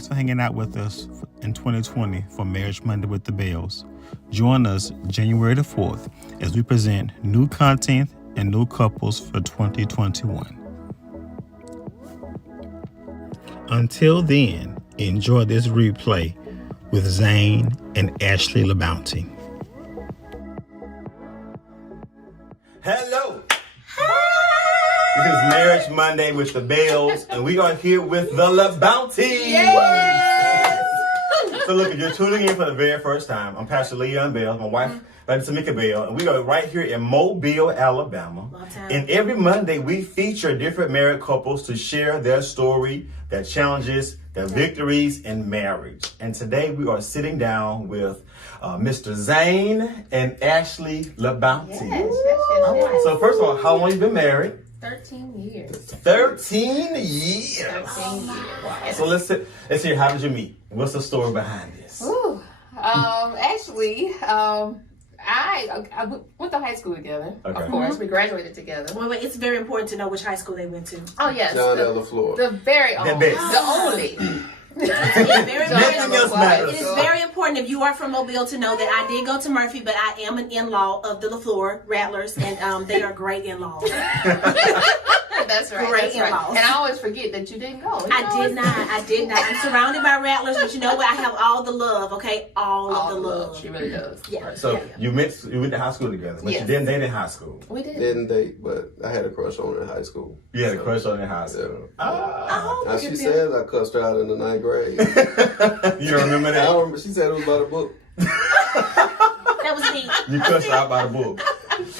thanks for hanging out with us in 2020 for Marriage Monday with the Bells. Join us January the 4th as we present new content and new couples for 2021. Until then, enjoy this replay with Zane and Ashley LaBounty. Hello. This is Marriage Monday with the Bells, and we are here with the LaBounty. Yes! So look, if you're tuning in for the very first time, I'm Pastor Leon Bell, my wife, TOMIKA Bell, and we are right here in Mobile, Alabama. And every Monday, we feature different married couples to share their story, their challenges, their victories in marriage. And today, we are sitting down with Mr. Zane and Ashley LaBounty. Yes. So first of all, how long have you been married? 13 years. 13 years. 13 years. Wow. So let's hear, how did you meet? What's the story behind this? Ooh. Actually, I went to high school together. Okay. Of course, we graduated together. Well, it's very important to know which high school they went to. Oh yes, John LaFleur. the very only, best. the only. Nothing else matters. It is very important if you are from Mobile to know that I did go to Murphy, but I am an in-law of the LaFleur Rattlers, and they are great in-laws. That's right. Great That's right. in-laws. And I always forget that you didn't go. I did not. I'm surrounded by Rattlers, but you know what? I have all the love, okay? All of the love. She really does. Yeah. Right, so you went to high school together, but Yes. you didn't date in high school. We did. Didn't date, but I had a crush on her in high school. You had a crush on her in high school. Oh, Now look she at said I cussed her out in the 9th grade. You don't remember I that? don't remember. She said it was about a book. That was me. You cussed her out by the book.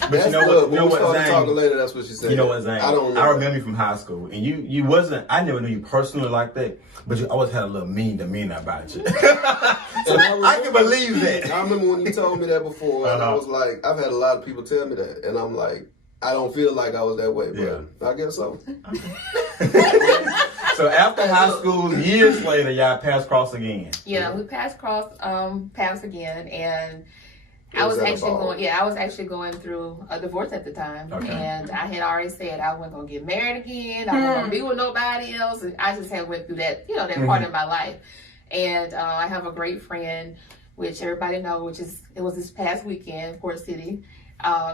But That's you know good. what? You When know we what, started talking Zane? later, that's what she said. You know what, Zane? I don't remember. I remember you from high school, and you wasn't. I never knew you personally like that, but you always had a little mean demeanor about you. So I can believe that. I remember when you told me that before, and I Uh-huh. was like, I've had a lot of people tell me that, and I'm like, I don't feel like I was that way, but I guess so. So after high school, years later, y'all passed cross again. Yeah, we passed paths again, and It I was was at a actually bar. going. Yeah, I was actually going through a divorce at the time, Okay. and I had already said I wasn't gonna get married again. I wasn't gonna be with nobody else. And I just had went through that, that part of my life. And I have a great friend, which everybody knows, it was this past weekend, Port City.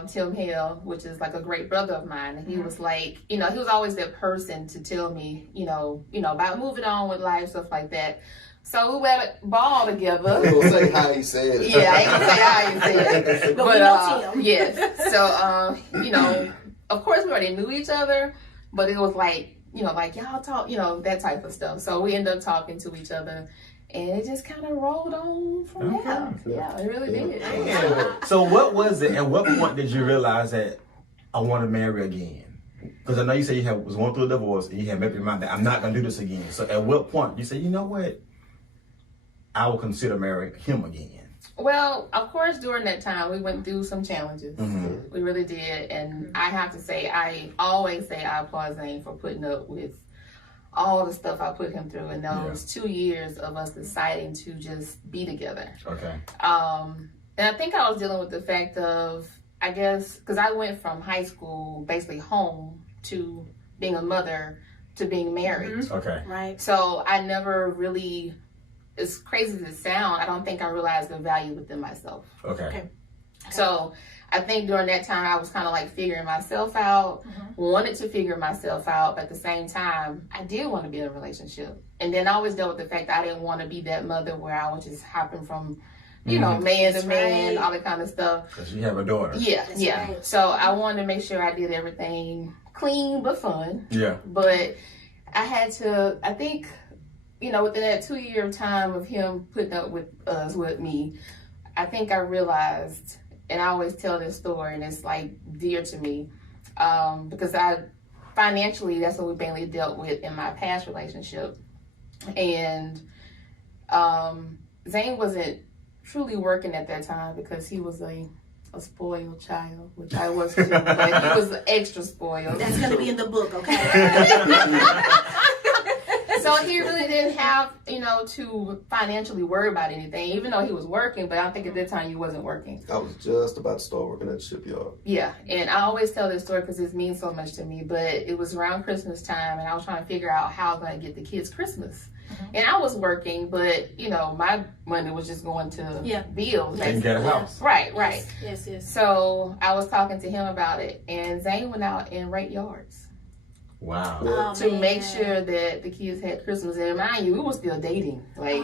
Tim Hale, which is like a great brother of mine, and he was like, he was always that person to tell me, about moving on with life, stuff like that. So we were at a ball together. I don't say how he said it. Yeah, I ain't gonna say how you said it. But we know Tim. Yes. So, of course we already knew each other, but it was like, like y'all talk, that type of stuff. So we ended up talking to each other, and it just kind of rolled on from there. Yeah, it really did. So what was it? At what point did you realize that I want to marry again? Because I know you said you was going through a divorce, and you had made up your mind that I'm not gonna do this again. So at what point you said, you know what? I will consider marrying him again. Well, of course, during that time, we went through some challenges. Mm-hmm. We really did. And I have to say, I always say I applaud Zane for putting up with all the stuff I put him through in those 2 years of us deciding to just be together. Okay. And I think I was dealing with the fact of, I guess, because I went from high school, basically home, to being a mother, to being married. Okay. Right. So I never really, as crazy as it sounds, I don't think I realized the value within myself. Okay. So I think during that time, I was kind of like figuring myself out, wanted to figure myself out, but at the same time, I did want to be in a relationship. And then I always dealt with the fact that I didn't want to be that mother where I was just hopping from, man to man, all that kind of stuff. Because you have a daughter. Yeah, That's yeah. right. So I wanted to make sure I did everything clean but fun. Yeah. But I had to, I think, within that 2 year time of him putting up with us, with me, I think I realized, and I always tell this story, and it's like dear to me, because financially, that's what we mainly dealt with in my past relationship. And Zane wasn't truly working at that time because he was a spoiled child, which I was too, but he was extra spoiled. That's going to be in the book, okay? So he really didn't have, to financially worry about anything, even though he was working, but I think at that time he wasn't working. I was just about to start working at the shipyard. Yeah, and I always tell this story because it means so much to me, but it was around Christmas time, and I was trying to figure out how I was going to get the kids Christmas. And I was working, but you know, my money was just going to bills. Didn't get a house. Right. Yes. So I was talking to him about it, and Zane went out and raked yards. Wow. To make sure that the kids had Christmas. And mind you, we were still dating. Like,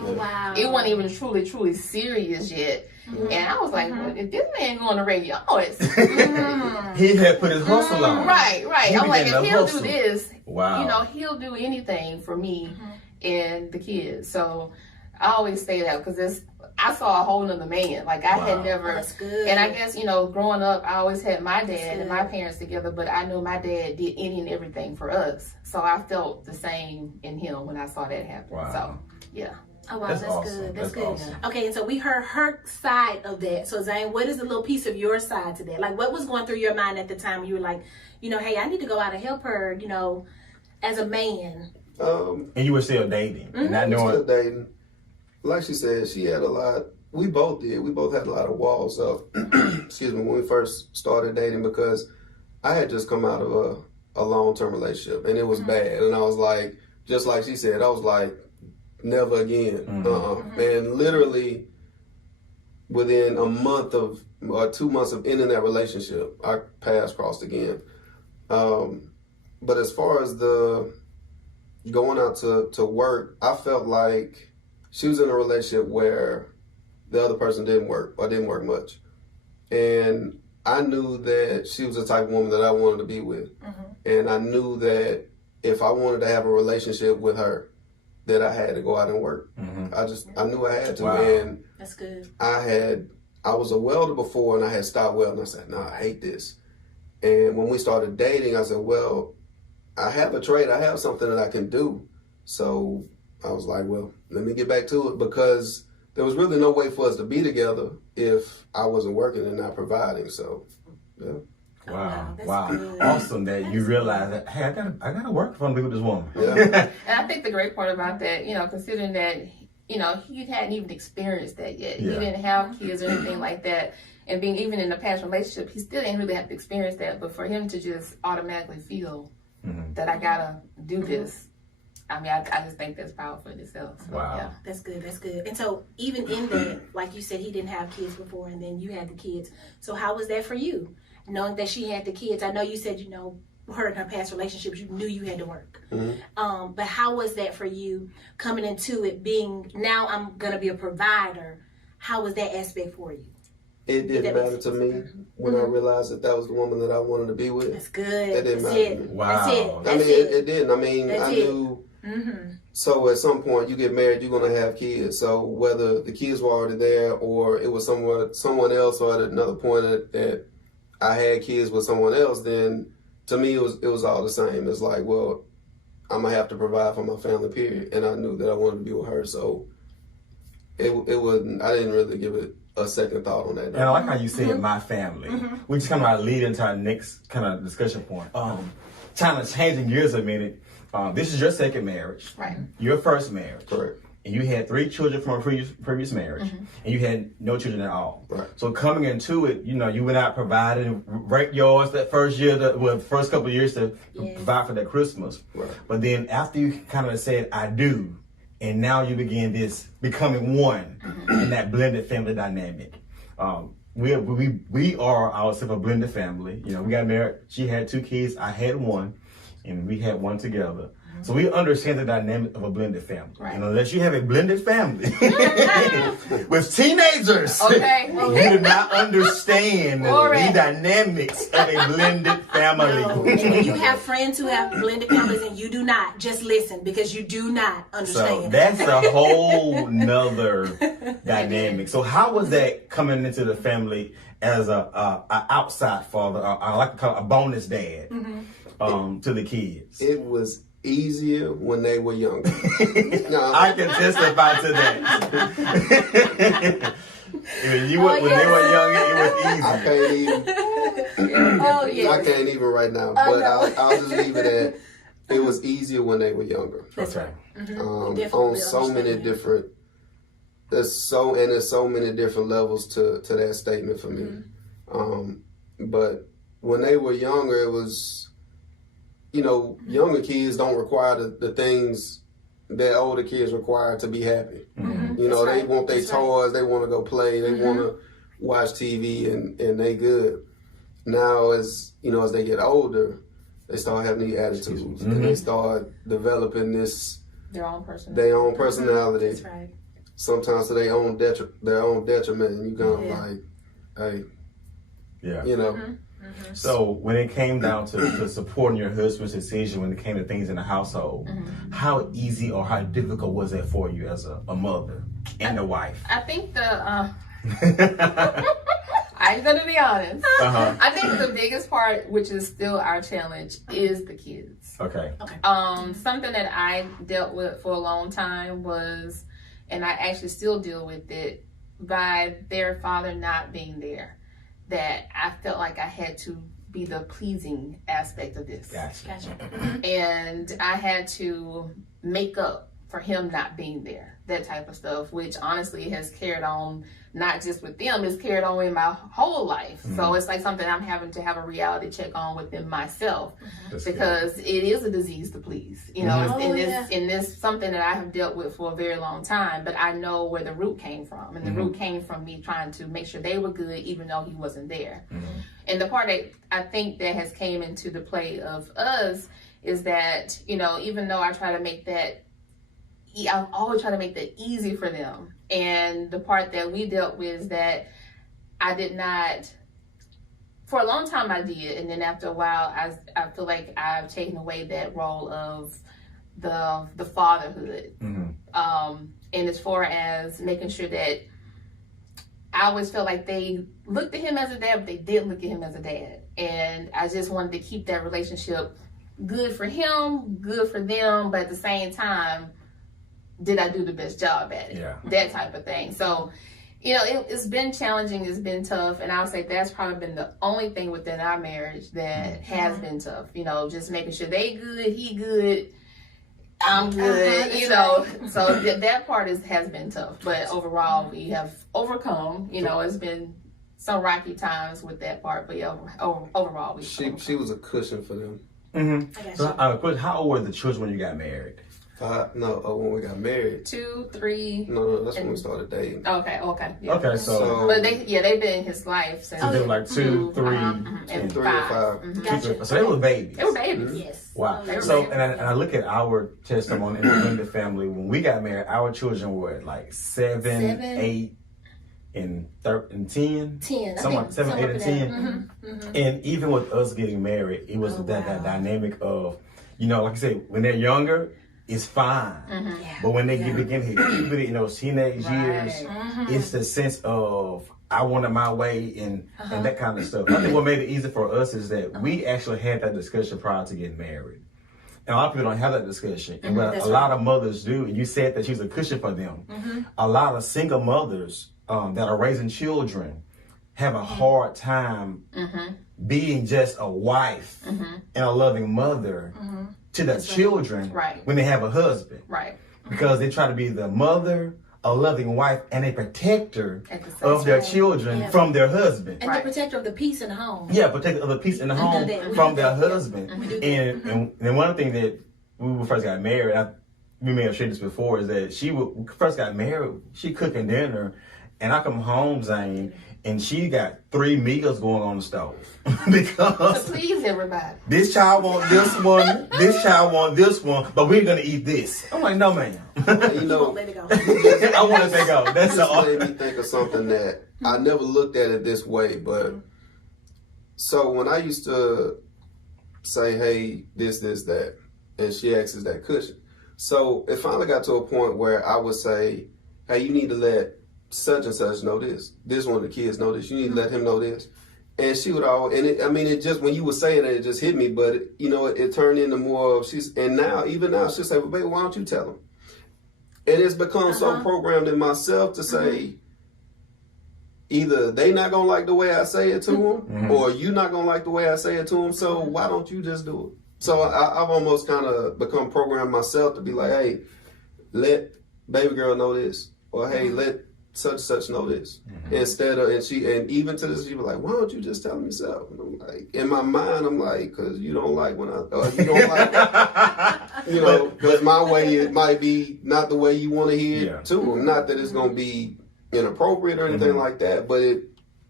it wasn't even truly serious yet. And I was like, well, if this man going to rake yards. He had put his hustle on. Right. I'm like, if he'll hustle. do this, Wow. you know, he'll do anything for me and the kids. So I always say that because I saw a whole nother man. Like, I had never. That's good. And I guess, you know, growing up, I always had my dad and my parents together, but I know my dad did any and everything for us. So I felt the same in him when I saw that happen. Wow. So, yeah. Oh, wow, That's that's awesome. good. That's good. awesome. Okay, and so we heard her side of that. So, Zane, what is a little piece of your side to that? Like, what was going through your mind at the time when you were like, you know, hey, I need to go out and help her, you know, as a man? And you were still dating. And not We knowing. still dating. Like she said, she had a lot. We both did. We both had a lot of walls up. Excuse me, when we first started dating, because I had just come out of a long-term relationship and it was bad. And I was like, just like she said, I was like, never again. And literally within a month or 2 months of ending that relationship, our paths crossed again. But as far as the going out to work, I felt like she was in a relationship where the other person didn't work much. And I knew that she was the type of woman that I wanted to be with. And I knew that if I wanted to have a relationship with her, that I had to go out and work. I knew I had to. Wow. And That's good. I was a welder before and I had stopped welding. I said, I hate this. And when we started dating, I said, well, I have a trade. I have something that I can do. So I was like, well, let me get back to it, because there was really no way for us to be together if I wasn't working and not providing. So, yeah. Oh, Wow. good. Awesome that you realize that, hey, I gotta work for with this woman. Yeah. And I think the great part about that, you know, considering that, you know, he hadn't even experienced that yet. Yeah. He didn't have kids or anything like that. And being even in a past relationship, he still didn't really have to experience that. But for him to just automatically feel that I gotta do this, I mean, I just think that's powerful in itself. So, Wow. yeah. That's good. And so even in that, like you said, he didn't have kids before and then you had the kids. So how was that for you? Knowing that she had the kids, I know you said, you know, her and her past relationships, you knew you had to work. But how was that for you coming into it being, now I'm going to be a provider? How was that aspect for you? It didn't matter to me when I realized that was the woman that I wanted to be with. That's good. It didn't That's matter it. to me. Wow. That's it. It didn't. I mean, That's I it. knew. So at some point you get married, you're going to have kids. So whether the kids were already there or it was someone else, or at another point that I had kids with someone else, then to me it was all the same. It's like, well, I'm going to have to provide for my family, period. And I knew that I wanted to be with her. So it wasn't, I didn't really give it a second thought on that. And I like how you said my family. We just kind of lead into our next kind of discussion point. Kind of changing gears a minute. This is your second marriage. Right. Your first marriage. Correct. And you had 3 children from a previous marriage. And you had no children at all. Right. So coming into it, you know, you went out providing, raked yours that first year, first couple of years to provide for that Christmas. Right. But then after you kind of said, I do, and now you begin this becoming one in that blended family dynamic. We are ourselves a blended family. You know, we got married. She had 2 kids. I had 1, and we had 1 together. So we understand the dynamic of a blended family. Right. And unless you have a blended family with teenagers, Okay. you do not understand the dynamics of a blended family. No. And when you have friends who have blended families and you do not, just listen, because you do not So understand. that's a whole nother dynamic. So how was that coming into the family as a outside father? I like to call it a bonus dad to the kids. It was easier when they were younger. No, I can testify to that. When they were young, it was easy. I can't even. Oh, yeah. I can't even right now. But I'll just leave it at. It was easier when they were younger. That's right. On so many different. There's so many different levels to that statement for me. But when they were younger, it was, you know, younger kids don't require the things that older kids require to be happy. Mm-hmm. You know, That's they right. want their That's right. toys, they want to go play, they want to watch TV, and they good. Now, as you know, as they get older, they start having these attitudes, and they start developing Their own personality. their own personality. That's right. Sometimes to their own detriment, and you kind of like, hey, Yeah. you know. So when it came down to supporting your husband's decision, when it came to things in the household, how easy or how difficult was that for you as a mother and a wife? I think I'm gonna be honest. I think the biggest part, which is still our challenge, is the kids. Okay. Something that I dealt with for a long time was, and I actually still deal with it, by their father not being there. That I felt like I had to be the pleasing aspect of this. Gotcha. And I had to make up for him not being there, that type of stuff, which honestly has carried on not just with them, it's carried on in my whole life. So it's like something I'm having to have a reality check on within myself, because it is a disease to please. You know, and this something that I have dealt with for a very long time, but I know where the root came from. And the root came from me trying to make sure they were good even though he wasn't there. And the part that I think that has came into the play of us is that, you know, even though I try to make that, I'm always trying to make that easy for them. And the part that we dealt with is that I did not, for a long time I did, and then after a while I feel like I've taken away that role of the fatherhood. And as far as making sure that I always felt like they looked at him as a dad, but they didn't look at him as a dad. And I just wanted to keep that relationship good for him, good for them, but at the same time, did I do the best job at it? Yeah. That type of thing. So, you know, it's been challenging, it's been tough, and I would say that's probably been the only thing within our marriage that has been tough. You know, just making sure they good, he good, I'm good, you know. So that part has been tough, but overall we have overcome. You know, it's been some rocky times with that part, but yeah, overall we. She was a cushion for them. So, how old were the children when you got married? When we got married. 2, 3. No, that's when we started dating. Okay. Yeah. Okay, so But they've been in his life since. so they were like 2, 3, and 3 or 5. Gotcha. So they were babies. They were babies. Yes. Wow. They were So, babies. and I look at our testimony in the Linda family. When we got married, our children were like 7, 8, and 10. 10. Somewhere 7, 8, and 10. And even with us getting married, it was that dynamic of, you know, like I said, when they're younger, it's fine. But when they begin to hit puberty in those teenage years, it's the sense of I wanted my way and that kind of stuff. I think what made it easy for us is that we actually had that discussion prior to getting married. And a lot of people don't have that discussion. And but a lot of mothers do. And you said that she was a cushion for them. A lot of single mothers that are raising children have a hard time being just a wife and a loving mother to their children when they have a husband. Right. Because they try to be the mother, a loving wife, and a protector of their children from their husband. And the protector of the peace in the home. Yeah, protector of the peace in the home from their husband. And one thing that when we first got married, we may have shared this before, is that when we first got married, she cooking dinner, and I come home, Zane, and she got 3 meals going on the stove. Because So please, everybody. this child want this one, this child want this one, but we're gonna eat this. I'm like, no, ma'am. You know, Let it go. I want to let go. That's this all. made me think of something that I never looked at it this way, but so when I used to say, hey, this, that, and she asks is that cushion. So it finally got to a point where I would say, hey, you need to let such and such know this. This one of the kids know this. You need to let him know this. And she would always, it just, when you were saying it, it just hit me, but it turned into more of even now she'll say, well, baby, why don't you tell him? And it's become so programmed in myself to say, either they not gonna like the way I say it to them, or you not gonna like the way I say it to them. So why don't you just do it? So I've almost kind of become programmed myself to be like, hey, let baby girl know this, or hey, let such and such know this. Instead of, and even to this, she was like, why don't you just tell me yourself? And I'm like, in my mind, I'm like, because you don't like when you don't like You know, because my way, it might be not the way you want to hear it too. Not that it's going to be inappropriate or anything like that, but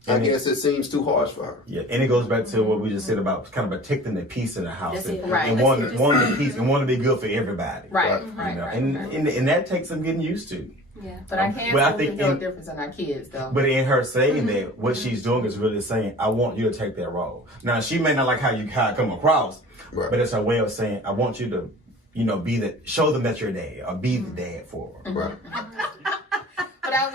I guess it seems too harsh for her. Yeah, and it goes back to what we just said about kind of protecting the peace in the house. That's it. Right. And wanting the peace and wanting to be good for everybody. Right. You Right. know? Right. And that takes some getting used to. Yeah. But I can't Well, I see think no in- difference in our kids, though. But in her saying that, what she's doing is really saying, I want you to take that role. Now, she may not like how I come across, but it's her way of saying, I want you to, show them that you're a dad or be the dad for her. Right. What I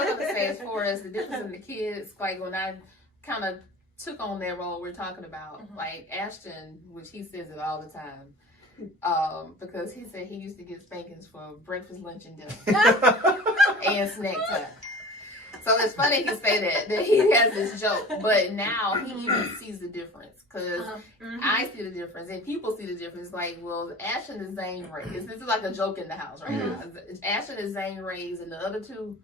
was going to say as far as the difference in the kids, like when I kind of took on that role we're talking about, like Ashton, which he says it all the time, because he said he used to get spankings for breakfast, lunch, and dinner, and snack time. So it's funny he say that he has this joke, but now he even sees the difference, because I see the difference and people see the difference. Like, well, Ashton is Zane raised. This is like a joke in the house right now. Ashton is Zane raised, and the other two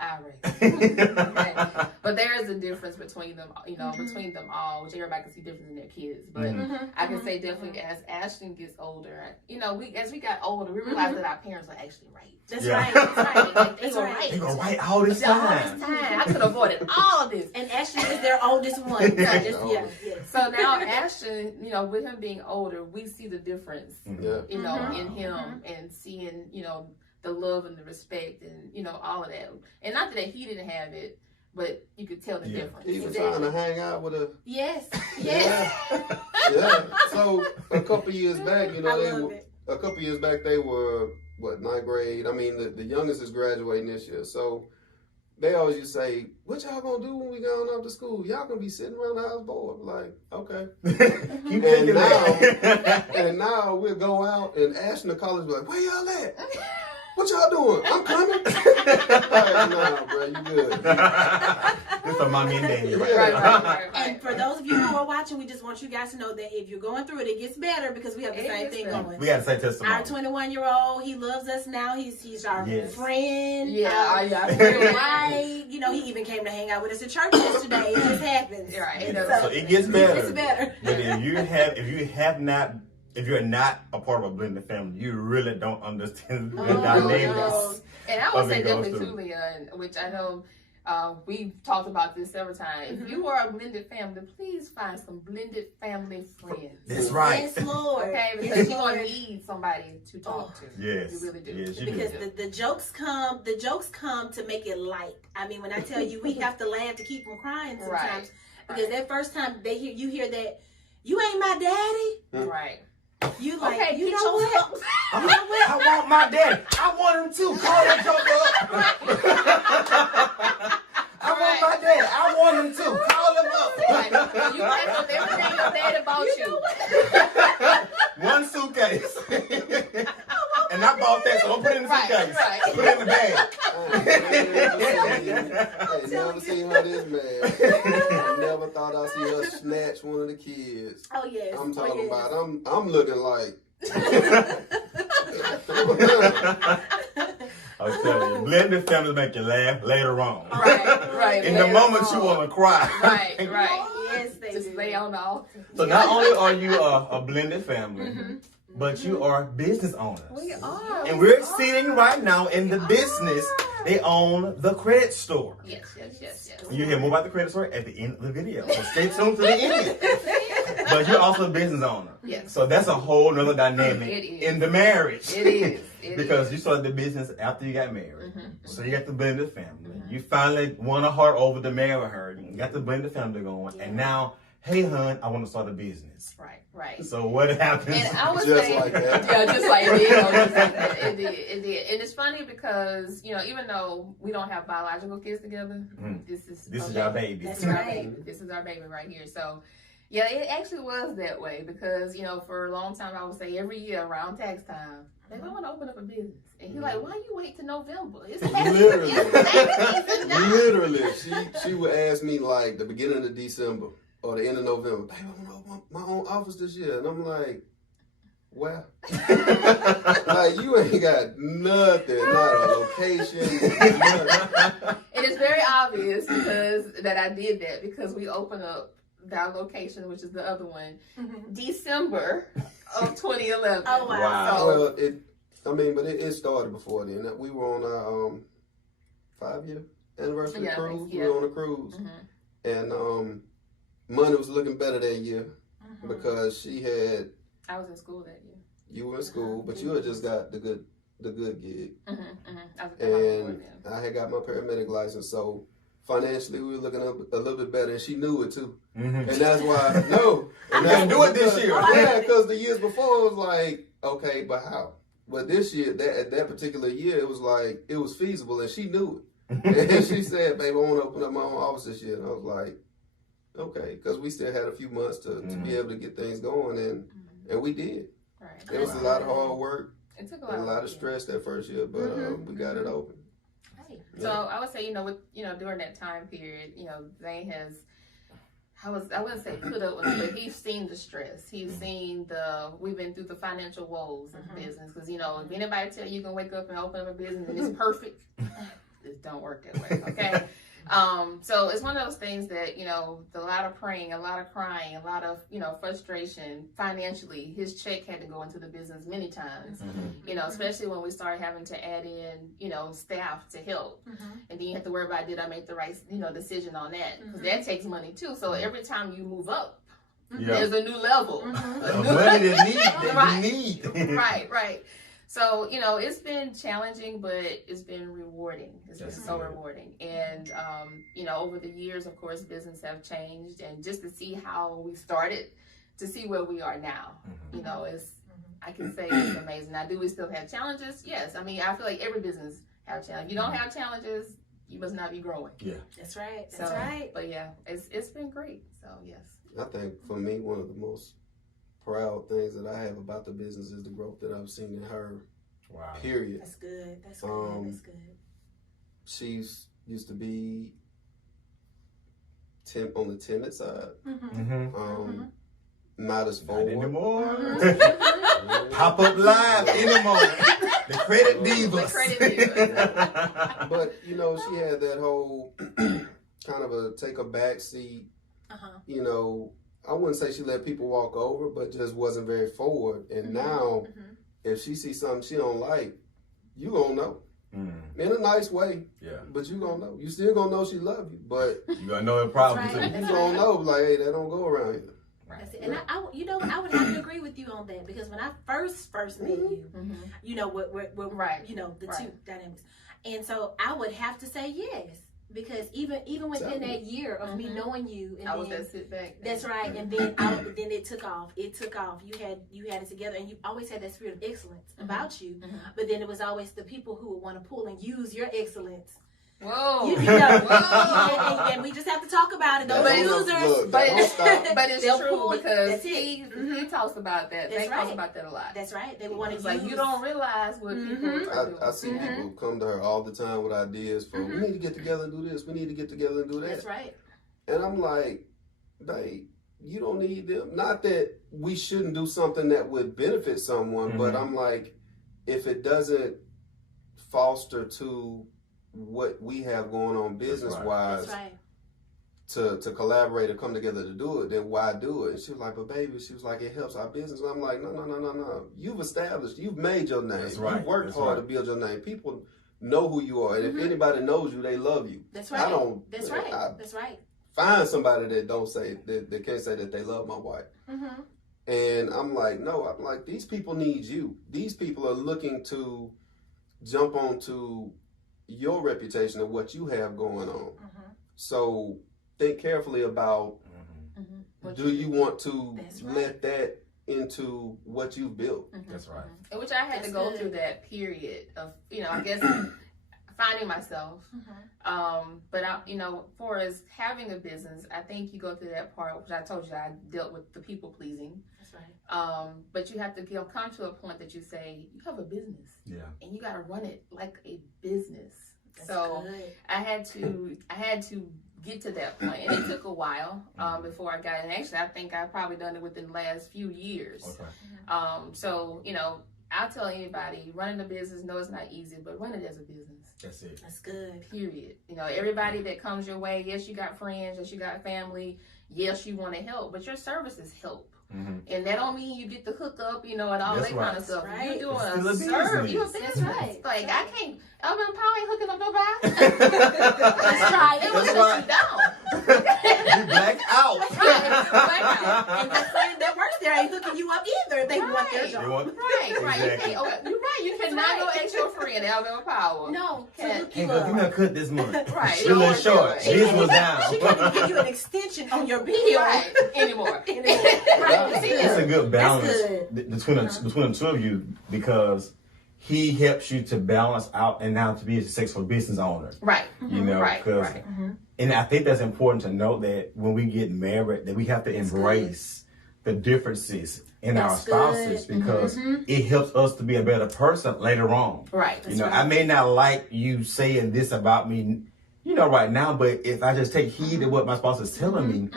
I raised. Okay? But there is a difference between them, between them all, which everybody can see difference in their kids. But I can say definitely as Ashton gets older, as we got older, we realized that our parents were actually right. That's right. That's right. Like, They were right. You're going to write all this time. I could have avoided all this. And Ashton is their oldest one. So now Ashton, with him being older, we see the difference, Yeah. in him and seeing, the love and the respect and, all of that. And not that he didn't have it, but you could tell the difference. He was trying to hang out with a... Yes. Yeah. So a couple years back, they were, ninth grade? I mean, the youngest is graduating this year. So they always used to say, what y'all gonna do when we going off to school? Y'all gonna be sitting around the house bored. Like, okay. and now we'll go out and Ashton and college be like, where y'all at? What y'all doing? I'm coming. Like, nah, bro, you good. This for mommy and daddy. Right. And for those of you who are watching, we just want you guys to know that if you're going through it, it gets better because we have the same thing going. We got to say testimony. Our 21-year-old, he loves us now. He's our friend. Yeah. We're right. He even came to hang out with us at church yesterday. It just happens. Right. So it gets better. It's better. But if you're not a part of a blended family, you really don't understand the dynamics. And I would say of it goes definitely through. too, Leah, which I know we've talked about this several times. If you are a blended family, please find some blended family friends. That's right. Yes, Lord. Okay, because you're gonna need somebody to talk to. Yes. You really do. Yes, you Because do. the jokes come to make it light. I mean, when I tell you we have to laugh to keep from crying sometimes. Right. Because that first time you hear that, you ain't my daddy. Right. You like, Okay, you get know your what? I want my daddy. I want him too. Call that joker up. I want my daddy. I want him too. Call him up. Right. You pack up everything your daddy bought you. One suitcase. And I bought that, so don't put it in the suitcase. Right. Put it in the bag. I ain't never seen her this mad. I never thought I'd see her snatch one of the kids. Oh yes. I'm talking yes. about. I'm looking like. I'm telling you, blended families make you laugh later on. Right. In the moment you want to cry. Right. Yes, they Just do. lay on the altar. So not only are you a blended family, but you are business owners. We are. And we're sitting right now in the business. They own the credit store. Yes. You hear more about the credit store at the end of the video. So stay tuned to the end. But you're also a business owner. Yes. So that's a whole nother dynamic It is. in the marriage. It is. Because you started the business after you got married. So you got the blended family. You finally won a heart over to marry her. You got the blended family going. Yeah. And now, hey, hun, I want to start a business. Right. So what happens? And I would Just say, like that. yeah, just like it did. Just like that. It did. And it's funny because, even though we don't have biological kids together, this is our baby. That's This is our right. baby. This is our baby right here. So, yeah, it actually was that way because, for a long time, I would say every year around tax time, they want to open up a business. And he's like, why you wait till November? It's Literally. tax season now. Literally, she would ask me like the beginning of December or the end of November. Babe, I want to open my own office this year, and I'm like, well, like you ain't got nothing, not a location. Nothing. It is very obvious that I did that because we opened up our location, which is the other one, December of 2011. Oh, wow. Wow. Well, it started before then. We were on our 5-year anniversary cruise. Yeah. We were on a cruise. Mm-hmm. And money was looking better that year because she had. I was in school that year. You were in school, but you had just got the good gig. And I had got my paramedic license, so financially we were looking up a little bit better, and she knew it too. And that's why I didn't do it this year. Yeah, because the years before it was like, okay, but how? But this year, that particular year, it was like it was feasible, and she knew it. And she said, "Babe, I want to open up my own office this year." And I was like, "Okay," because we still had a few months to be able to get things going, and we did. Right. It was a lot of hard work. It took a lot of stress that first year, but we got it open. Right. So I would say, during that time period, Zane has, I wouldn't say put up with it, but he's seen the stress. He's seen we've been through the financial woes of business. Because, if anybody tell you can wake up and open up a business and it's perfect, it don't work that way, okay? So it's one of those things that, a lot of praying, a lot of crying, a lot of, frustration financially. His check had to go into the business many times, especially when we started having to add in, staff to help. And then you have to worry about, did I make the right, decision on that? Because that takes money too. So every time you move up, there's a new level. A new money that you need. Right. So, it's been challenging, but it's been rewarding. It's been so rewarding. And, over the years, of course, business have changed. And just to see how we started to see where we are now, I can say it's amazing. Now, do we still have challenges? Yes. I mean, I feel like every business have challenges. If you don't have challenges, you must not be growing. Yeah. That's right. That's right. But yeah, it's been great. So, yes. I think for me, one of the most proud things that I have about the business is the growth that I've seen in her. Wow. Period. That's good. That's good. That's good. She's used to be on the timid side. Not as forward. Not anymore. Pop up live anymore. The credit divas. But she had that whole kind of take a back seat. I wouldn't say she let people walk over, but just wasn't very forward. And now, if she sees something she don't like, you gonna know. In a nice way. Yeah. But you gonna know. You still gonna know she love you, but you gonna know the problem too. You gonna know, like, hey, that don't go around here. That's it. And I would have to agree with you on that, because when I first met you, we're right, the two dynamics, and so I would have to say yes, because even within that year of me knowing you, and I was that sit back. That's right, and then then it took off. You had it together, and you always had that spirit of excellence about you. But then it was always the people who would want to pull and use your excellence. Whoa. Whoa. And we just have to talk about it. Those users. But it's true, because he talks about that. They talks about that a lot. That's right. They would want to use. Like, you don't realize what people are doing. I see people come to her all the time with ideas for, we need to get together and do this. We need to get together and do that. That's right. And I'm like, babe, you don't need them. Not that we shouldn't do something that would benefit someone, but I'm like, if it doesn't foster to what we have going on business-wise, to collaborate and come together to do it, then why do it? And she was like, but baby, she was like, it helps our business. And I'm like, no. You've made your name. You've worked hard to build your name. People know who you are. And if anybody knows you, they love you. That's right. That's right. Find somebody that don't say, that can't say that they love my wife. And I'm like, no, I'm like, these people need you. These people are looking to jump onto your reputation of what you have going on. So think carefully about, do you want to let that into what you've built? That's right. Which I had to go through that period of, I guess, finding myself. But for as having a business, I think you go through that part, which I told you I dealt with the people pleasing. That's right. But you have to come to a point that you say, you have a business. Yeah. And you got to run it like a business. That's so good. I had to get to that point, and it took a while before I got it. And actually, I think I've probably done it within the last few years. Okay. So I'll tell anybody, running a business, no, it's not easy, but run it as a business. That's it. That's good. Period. Everybody that comes your way, yes, you got friends, yes, you got family, yes, you want to help, but your services help. And that don't mean you get the hookup, and all That's that right. kind of stuff. Right. You're doing It's still a a service. You're a business. business. That's right. Like, I can't, Alabama Power ain't hooking up nobody. That's right. It was That's shut right. you down. You black out. And the friend that works there ain't hooking you up either. They want their Right. job. You want- Right. Exactly. You're right. You cannot go ask your friend Alabama Power. No, to Can't- hook Hey, you bro, give me a up. cut this month. Right. You're a little Don't short. worry. This was down. She can't even give you an extension on your bill. Right. Anymore. Right. See, It's a good balance good. between the two of you because he helps you to balance out and now to be a successful business owner. Right. You know, Right. because Right. and I think that's important to note that when we get married, that we have to embrace the differences in our That's spouses good. because it helps us to be a better person later on. Right. You know, I may not like you saying this about me, right now, but if I just take heed to what my spouse is telling me,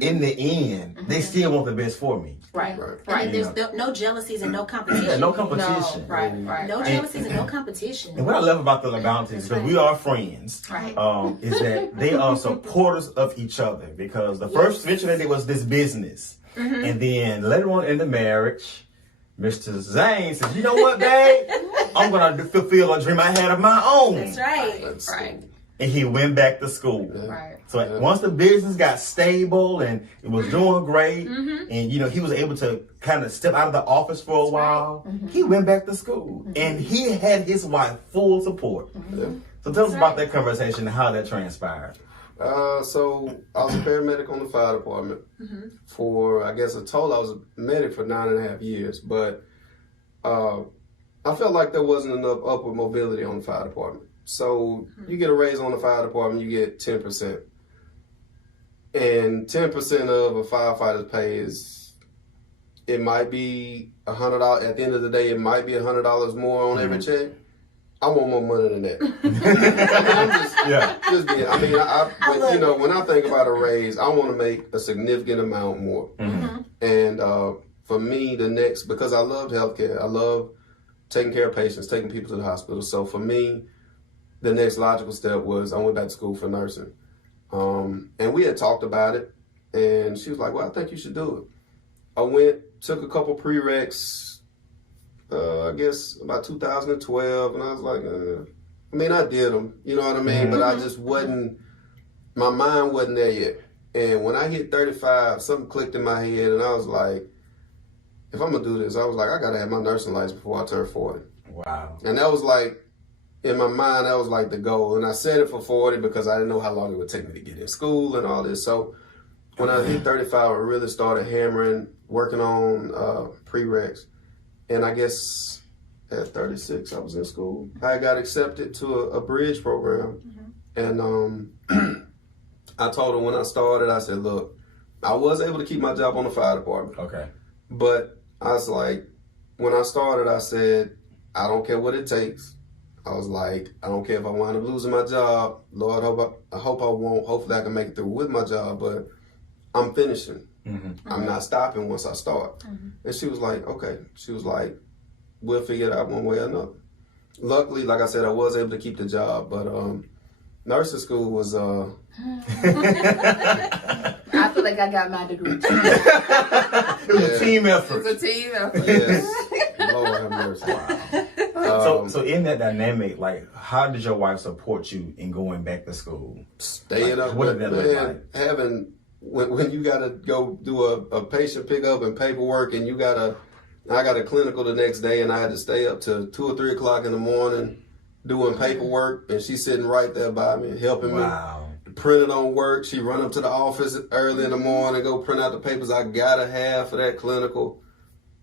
in the end, they still want the best for me. Right. Right. Right. And there's no jealousies and no competition. Yeah, no competition. No, right. No jealousies and no competition. And what I love about the LaBounties, because we are friends, Right. is that they are supporters of each other. Because the first venture that they was this business, and then later on in the marriage, Mr. Zane says, "You know what, babe? I'm gonna fulfill a dream I had of my own." That's right. That's Right. And he went back to school. Right. So once the business got stable and it was doing great, and he was able to kind of step out of the office for a while, he went back to school, and he had his wife full support. Yeah. So tell us about that conversation and how that transpired. So I was a paramedic on the fire department for, I guess, a total. I was a medic for 9.5 years, but I felt like there wasn't enough upward mobility on the fire department. So you get a raise on the fire department, you get 10%. And 10% of a firefighter's pay it might be $100. At the end of the day, it might be $100 more on every check. I want more money than that. When I think about a raise, I want to make a significant amount more. And for me, because I loved healthcare, I love taking care of patients, taking people to the hospital. So for me, the next logical step was I went back to school for nursing. And we had talked about it, and she was like, "Well, I think you should do it." I went, took a couple prereqs, I guess about 2012, and I was like, I did them, you know what I mean? But I just my mind wasn't there yet. And when I hit 35, something clicked in my head, and I was like, if I'm gonna do this, I was like, I gotta have my nursing license before I turn 40. Wow. And that was like, in my mind, that was like the goal. And I said it for 40 because I didn't know how long it would take me to get in school and all this. So when I hit 35, I really started hammering, working on prereqs. And I guess at 36, I was in school. I got accepted to a bridge program. And I told her when I started, I said, look, I was able to keep my job on the fire department. Okay. But I was like, when I started, I said, I don't care what it takes. I was like, I don't care if I wind up losing my job. Lord, I hope I won't. Hopefully I can make it through with my job, but I'm finishing. I'm not stopping once I start. And she was like, okay. She was like, we'll figure it out one way or another. Luckily, like I said, I was able to keep the job, but nursing school was... I feel like I got my degree. It was a team effort. It's a team effort. Yes. Lord have mercy. Wow. So in that dynamic, like, how did your wife support you in going back to school? Staying up What with did that look man, having when you gotta go do a patient pickup and paperwork, and I got a clinical the next day, and I had to stay up to 2 or 3 o'clock in the morning doing paperwork, and she's sitting right there by me, helping me. Printing on work. She run up to the office early in the morning, go print out the papers I gotta have for that clinical.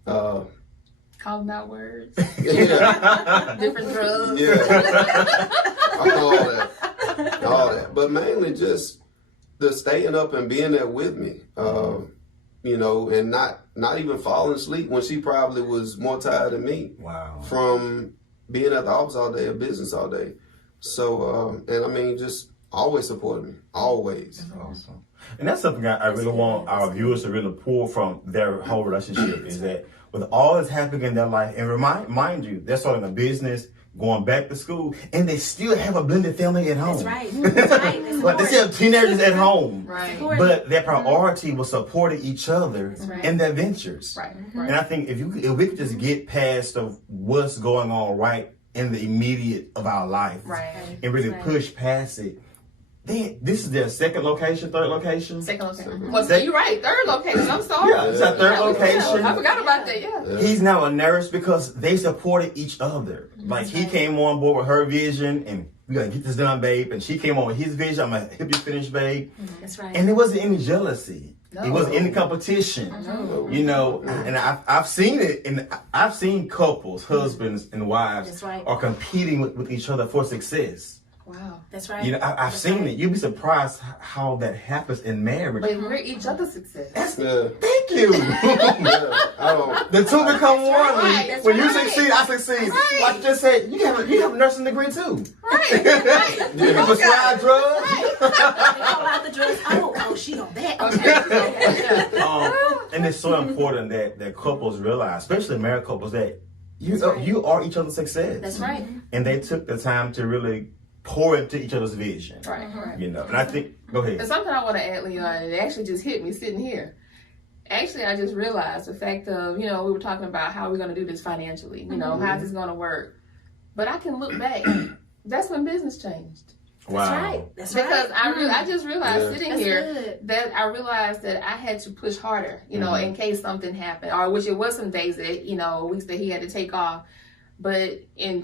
Calling out words. Yeah. Different drugs. Yeah. All that. But mainly just the staying up and being there with me. And not even falling asleep when she probably was more tired than me. Wow. From being at the office all day or business all day. So, just always supported me. Always. That's awesome. And that's something I really want our viewers to really pull from their whole relationship is that with all that's happening in their life, and mind you, they're starting a business, going back to school, and they still have a blended family at home. That's right. That's right. That's But they still have teenagers at home. Right. But their priority was supporting each other right. in their ventures. Right. And I think if we could just get past of what's going on right in the immediate of our life, Right. and really Right. push past it. Then this is their second location, third location. Second location. Well, you're right. Third location. I'm sorry. Yeah, it's our third location. I forgot about that. Yeah. He's now a nurse because they supported each other. Like he came on board with her vision, and we gotta get this done, babe. And she came on with his vision. I'm gonna help you finish, babe. That's right. And there wasn't any jealousy. No. It wasn't any competition. No. You know, and I've seen it, and I've seen couples, husbands and wives, That's right. are competing with each other for success. Wow. That's right. You know, I've seen it. You'd be surprised how that happens in marriage. But we're each other's success. Yeah. Thank you. Yeah. I don't. The two become one. right. That's When you right. succeed, I succeed. Right. Like you just said, you have a nursing degree too. Right. Right. You prescribe drugs. They call out the drugs. Oh, she on that. And it's so important that couples realize, especially married couples, that you are each other's success. That's right. And they took the time to really pour into each other's vision. Right. Right. You know, and I think, go ahead. And something I want to add, Leon, and it actually just hit me sitting here. Actually, I just realized the fact of, we were talking about how we're going to do this financially. How's this going to work? But I can look back. That's when business changed. Wow. That's right. That's Because right. I just realized sitting That's here good. that I realized that I had to push harder, in case something happened, or which it was some days that, weeks that he had to take off. But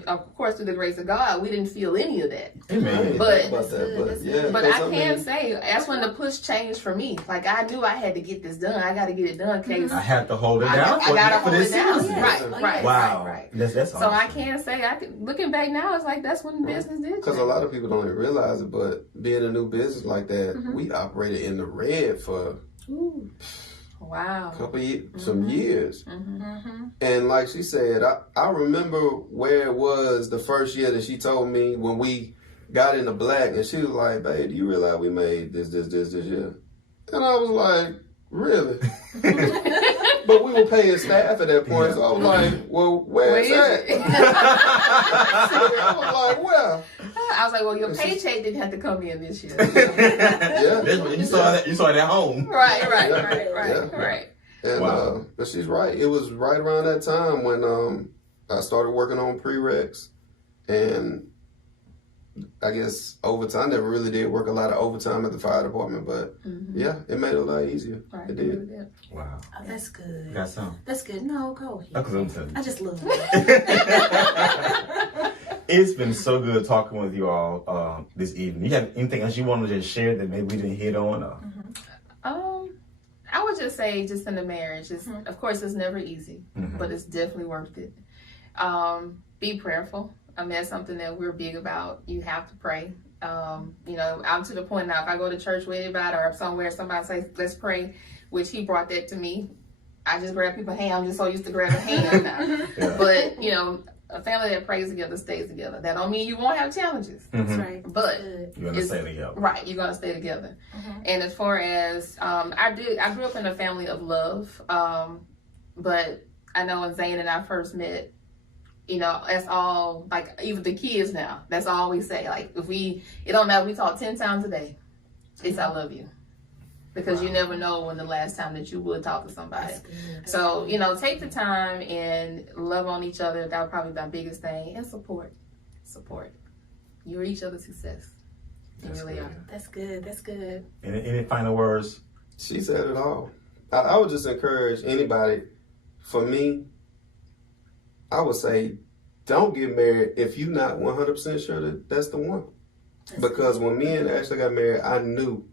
of course, through the grace of God, we didn't feel any of that. Amen. But- About that, yeah, But because I can say that's when the push changed for me. Like I knew I had to get this done. I got to get it done. Case I had to hold it I down got to for hold this it down. season. Right. Wow. Right. That's awesome. So I can say looking back now, it's like that's when business did. Because a lot of people don't even realize it, but being a new business like that, we operated in the red for Ooh. Wow. a couple some years. Mm-hmm. And like she said, I remember where it was the first year that she told me when we got into black, and she was like, "Babe, do you realize we made this year?" And I was like, "Really?" But we were paying staff at that point, so I was like, "Well, where's that?" I was like, "Well." I was like, well, your paycheck didn't have to come in this year. Yeah. You saw that at home. Right. Yeah. Right. And Wow. but she's right. It was right around that time when I started working on prereqs, and I guess overtime. I never really did work a lot of overtime at the fire department, but yeah, it made it a lot easier. Right. It did. Wow. Oh, that's good. Got some. That's good. No, go ahead. That's what I'm telling you. I just love it. It's been so good talking with you all this evening. You have anything else you want to just share that maybe we didn't hit on? I would just say, just in the marriage, of course, it's never easy, but it's definitely worth it. Be prayerful. I mean, that's something that we're big about. You have to pray. I'm to the point now, if I go to church with anybody or somewhere, somebody says, let's pray, which he brought that to me. I just grab people's hand. I'm just so used to grabbing hands now. Yeah. But, a family that prays together stays together. That don't mean you won't have challenges. That's right. But Good. You're gonna stay together. right, you're gonna stay together. And as far as I grew up in a family of love, but I know when Zane and I first met, that's all, like, even the kids now, that's all we say. Like, it don't matter, we talk 10 times a day, it's I love you. Because you never know when the last time that you would talk to somebody. So, take the time and love on each other. That would probably be my biggest thing. And support. You're each other's success. You really are. That's good. That's good. Any final words? She said it all. I would just encourage anybody. For me, I would say, don't get married if you're not 100% sure that that's the one. Because when me and Ashley got married, I knew.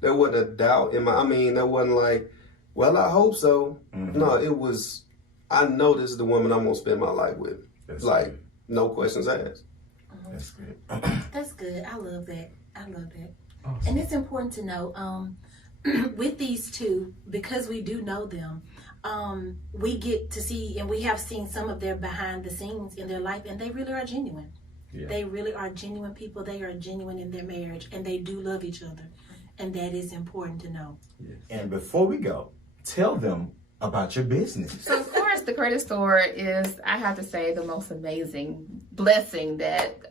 There wasn't a doubt in there wasn't like, well, I hope so. No, it was, I know this is the woman I'm going to spend my life with. That's like, good. no questions asked. That's good. That's good. I love that. Awesome. And it's important to know, with these two, because we do know them, we get to see, and we have seen some of their behind the scenes in their life, and they really are genuine. Yeah. They really are genuine people. They are genuine in their marriage, and they do love each other. And that is important to know. And before we go, tell them about your business. So, of course, the credit store is, I have to say, the most amazing blessing that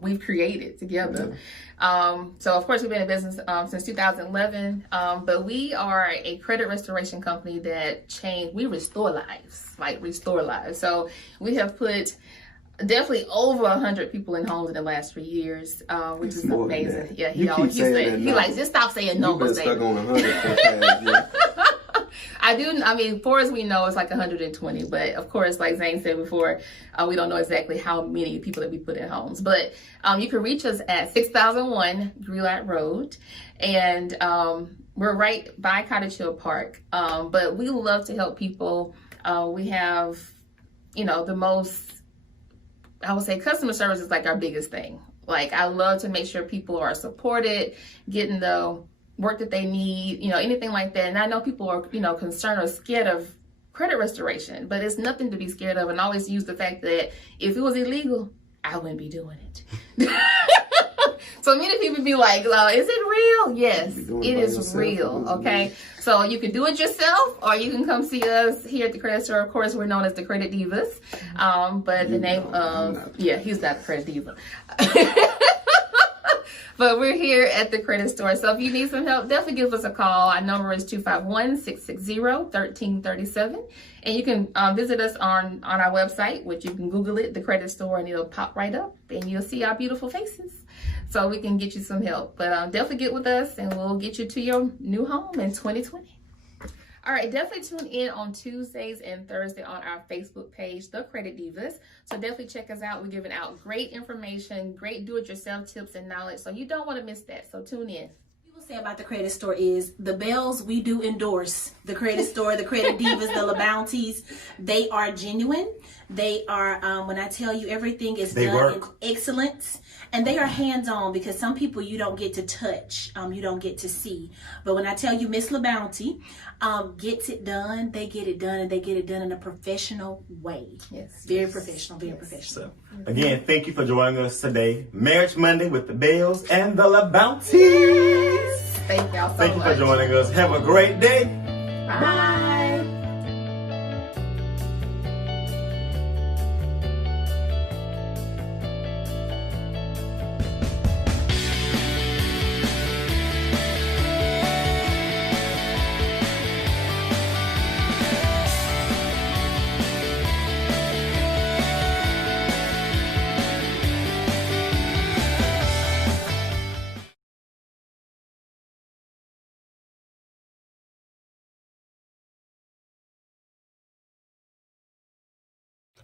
we've created together. So of course we've been in business since 2011, but we are a credit restoration company that we restore lives, restore lives. So we have put definitely over 100 people in homes in the last 3 years, which is amazing. Yeah, he like, just stop saying numbers. You've been stuck on 100 for past, yeah. I mean, far as we know, it's like 120. But of course, like Zane said before, we don't know exactly how many people that we put in homes. But you can reach us at 6001 Greelite Road. And we're right by Cottage Hill Park. But we love to help people. We have, the most, I would say customer service is like our biggest thing. Like, I love to make sure people are supported, getting the work that they need, anything like that. And I know people are, concerned or scared of credit restoration, but it's nothing to be scared of. And I always use the fact that if it was illegal, I wouldn't be doing it. So many people be like, is it real? Yes, it is real. Okay. So you can do it yourself, or you can come see us here at the credit store. Of course, we're known as the Credit Divas. But the name of, he's not the Credit Diva. But we're here at the credit store. So if you need some help, definitely give us a call. Our number is 251-660-1337. And you can visit us on our website, which you can Google it, the credit store, and it'll pop right up. And you'll see our beautiful faces. So we can get you some help. But definitely get with us, and we'll get you to your new home in 2020. All right, definitely tune in on Tuesdays and Thursday on our Facebook page, The Credit Divas. So definitely check us out. We're giving out great information, great do-it-yourself tips and knowledge. So you don't want to miss that. So tune in. What I say about the credit store is the Bells, we do endorse the credit store, the Credit Divas, the LaBounties. They are genuine. They are, when I tell you, everything is done in excellence. And they are hands-on, because some people you don't get to touch, you don't get to see. But when I tell you Miss LaBounty gets it done, they get it done, and they get it done in a professional way. Yes. Very professional, very professional. So, again, thank you for joining us today. Marriage Monday with the Bells and the LaBounties. Thank y'all so much. Thank you for joining us. Have a great day. Bye.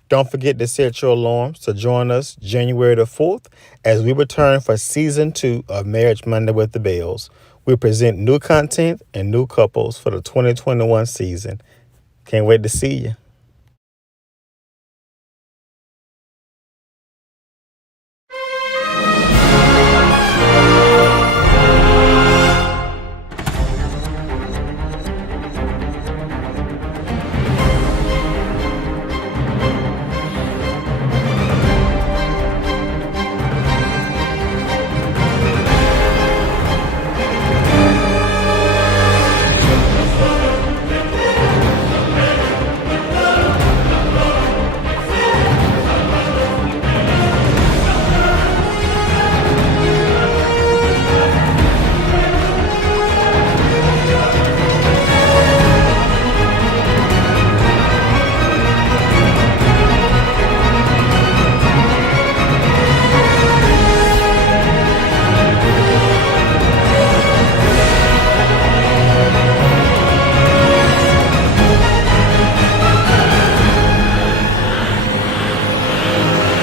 Don't forget to set your alarms to join us January the 4th as we return for season 2 of Marriage Monday with the Bells. We present new content and new couples for the 2021 season. Can't wait to see you.